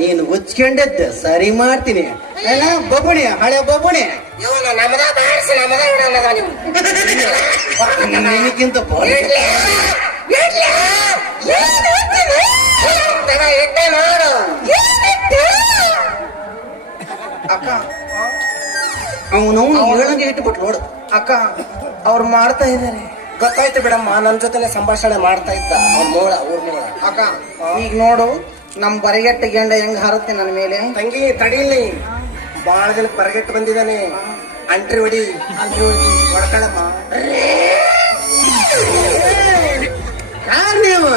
ನೀನು ಉಚ್ಕೊಂಡದ್ದು ಸರಿ ಮಾಡ್ತೀನಿ. ಏನ ಬಬ್ಬುಣಿ, ಹಳೆ ಬಬ್ಬುಣಿ ನಿನಗಿಂತ ಅಕ್ಕ ಅವನು ಹೇಳಂಗೆ ಇಟ್ಬಿಟ್ಟು ನೋಡು. ಅಕ್ಕ ಅವ್ರು ಮಾಡ್ತಾ ಇದ್ದಾರೆ. ಗೊತ್ತಾಯ್ತು ಬಿಡಮ್ಮ, ನನ್ ಜೊತೆನೆ ಸಂಭಾಷಣೆ ಮಾಡ್ತಾ ಇದ್ದ ಊರ್ ಮೂಳ. ಅಕ್ಕ ಈಗ ನೋಡು ನಮ್ ಬರಿಗೆಟ್ಟ ಗೆಂಡ ಹೆಂಗ್ ಹಾರುತ್ತೆ ನನ್ನ ಮೇಲೆ. ತಂಗಿ ತಡೀಲಿ, ಬಾಳ ದಿನ ಬರಗೆಟ್ಟು ಬಂದಿದ್ದಾನೆ. ಅಂಟ್ರಿ ಹೊಡಿ ಹೊಡ್ಕಳಮ್ಮ. ನೀವು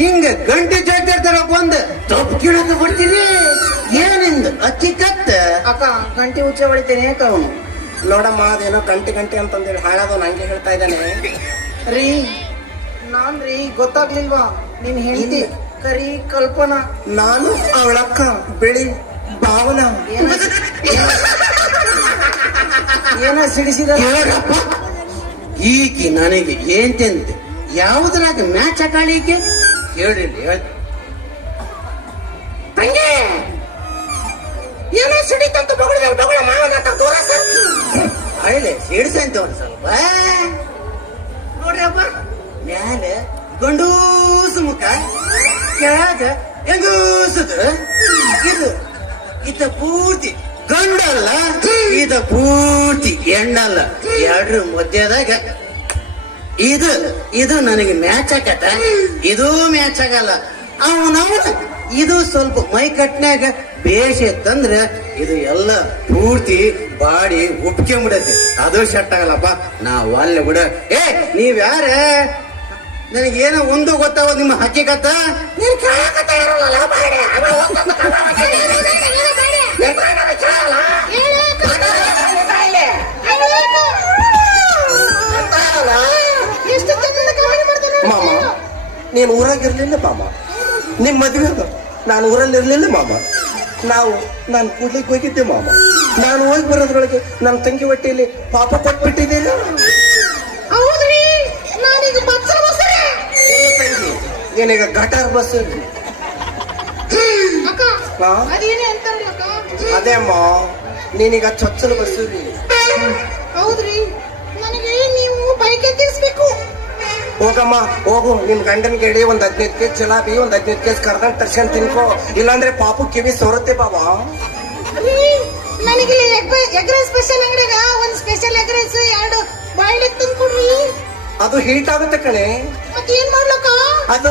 ಹಿಂಗ ಗಂಟೆ ಜಾಡ್ತಾರ ಬಂದ್ ತಪ್ಪು ಕೀಳಕ್ಕೆ ಬಿಡ್ತೀರಿ. ಏನಿಂದ ಅಕ್ಕಿ ಕತ್ತ ಅಕ್ಕ ಗಂಟೆ ಉಚ್ಚ ಹೊಡಿತೇನೆ ಯಾಕ ಅವನು. ನೋಡಮ್ಮ, ಅದೇನೋ ಗಂಟೆ ಗಂಟೆ ಅಂತಂದೇಳಿ ಹಾಳಾದವ್ ನಂಗೆ ಹೇಳ್ತಾ ಇದ್ದಾನೆ. ರೀ ನಾನ್ರಿ ಗೊತ್ತಾಗ್ಲಿಲ್ವಾ ನಿನ್ ಹೆಂಡತಿ ಕರಿ ಕಲ್ಪನಾ. ನಾನು ಅವಳಕ್ಕ ಬೆಳಿ ಭಾವನಾ. ಏನ ಸಿಡಿಸಿದ ಕೇಳಪ್ಪ, ಈಕಿ ನನಗೆ ಏನ್ ತಿಂತೆ ಯಾವುದ್ರಾಗ ಮ್ಯಾಚ್ ಹಾಕಾಳಿಕೆ ಹೇಳಿ. ತಂಗಿ ಏನೋ ಸಿಡಿತಂತ ಬಗಳ ಮಾವನ ದೂರ ಹಳ್ಳೆ ಸಿಡ್ಸಂತ ಒಂದ್ ಸ್ವಲ್ಪ ನೋಡ್ರಪ್ಪ. ಮ್ಯಾಲ ಗಂಡೂಸು ಮುಖ, ಕೆಳಗ ಹೆಂಗೂಸದ. ಇದ ಪೂರ್ತಿ ಗಂಡಲ್ಲ, ಇದ ಪೂರ್ತಿ ಹೆಣ್ಣಲ್ಲ. ಎರಡ್ರ ಮಧ್ಯದಾಗ ಇದು ನನಗೆ ಮ್ಯಾಚ್ ಆಗತ್ತ, ಇದು ಮ್ಯಾಚ್ ಆಗಲ್ಲ. ಅವನವನ ಇದು ಸ್ವಲ್ಪ ಮೈ ಕಟ್ನ್ಯಾಗ ಬೇಷ ಇತ್ತಂದ್ರ ಇದು ಎಲ್ಲ ಪೂರ್ತಿ ಬಾಡಿ ಉಪ್ಕೊಂಬಿಡತ್ತೆ. ಅದು ಸೆಟ್ ಆಗಲ್ಲಪ್ಪ. ನಾವು ಅಲ್ಲೇ ಬಿಡ. ಏ ನೀವ್ ಯಾರ? ನನಗೇನೋ ಒಂದು ಗೊತ್ತಾವ ನಿಮ್ಮ ಹಕ್ಕಿಕತ್ತ. ಮಾಮ, ನೀನು ಊರಾಗಿರ್ಲಿಲ್ಲ ಮಾಮ. ನಿಮ್ ಮದ್ವೆ ನಾನು ಊರಲ್ಲಿರ್ಲಿಲ್ಲ ಮಾಮ. ನಾನು ಕೂಡ್ಲಿಕ್ಕೆ ಹೋಗಿದ್ದೆ ಮಾಮ. ನಾನು ಹೋಗಿ ಬರೋದ್ರೊಳಗೆ ನನ್ನ ತಂಗಿ ಹೊಟ್ಟೆಯಲ್ಲಿ ಪಾಪ ಕೊಟ್ಬಿಟ್ಟಿದ್ದೀರ. ತಂಗಿ ಏನೀಗ ಗಟಾರ್ ಬಸ್. ಅದೇ ಅಮ್ಮ, ನೀನೀಗ ಚೊಚ್ಚಲು ಬಸ್ಸು. ಹೌದ್ರಿ, ನನಗೆ ನೀವು ಬೈಕ್ ಎತ್ತಿಸ್ಬೇಕು. ಹೋಗಮ್ಮ ಹೋಗು, ನಿಮ್ ಗಂಡನ್ ಗೆಡಿ ಒಂದ್ 15 ಕೆಜಿ ಜಿಲಾಬಿ, ಒಂದ್ 15 ಕೆಜಿ ಕರ್ದಂಡ್ ತರ್ಸ್ಕೊಂಡ್ ತಿನ್ಕೋ. ಇಲ್ಲಾಂದ್ರೆ ಪಾಪು ಕಿವಿ ಸೋರುತ್ತೆ ಬಾಬಾ. ನನಗೆ ಎಗ್ ರೈಸ್ ಸ್ಪೆಷಲ್ ಅಂಗಡಿಗ ಒಂದ್ ಸ್ಪೆಷಲ್ ಎಗ್ ರೈಸ್ 2 ಬಾಯ್ಲ್ ತಂದು ಕೊಡ್ರಿ. ಅದು ಹೀಟ್ ಆಗುತ್ತೆ ಕಣೆ. ಮತ್ತೇನ್ ಮಾಡ್ಲಕ್ಕ? ಅದು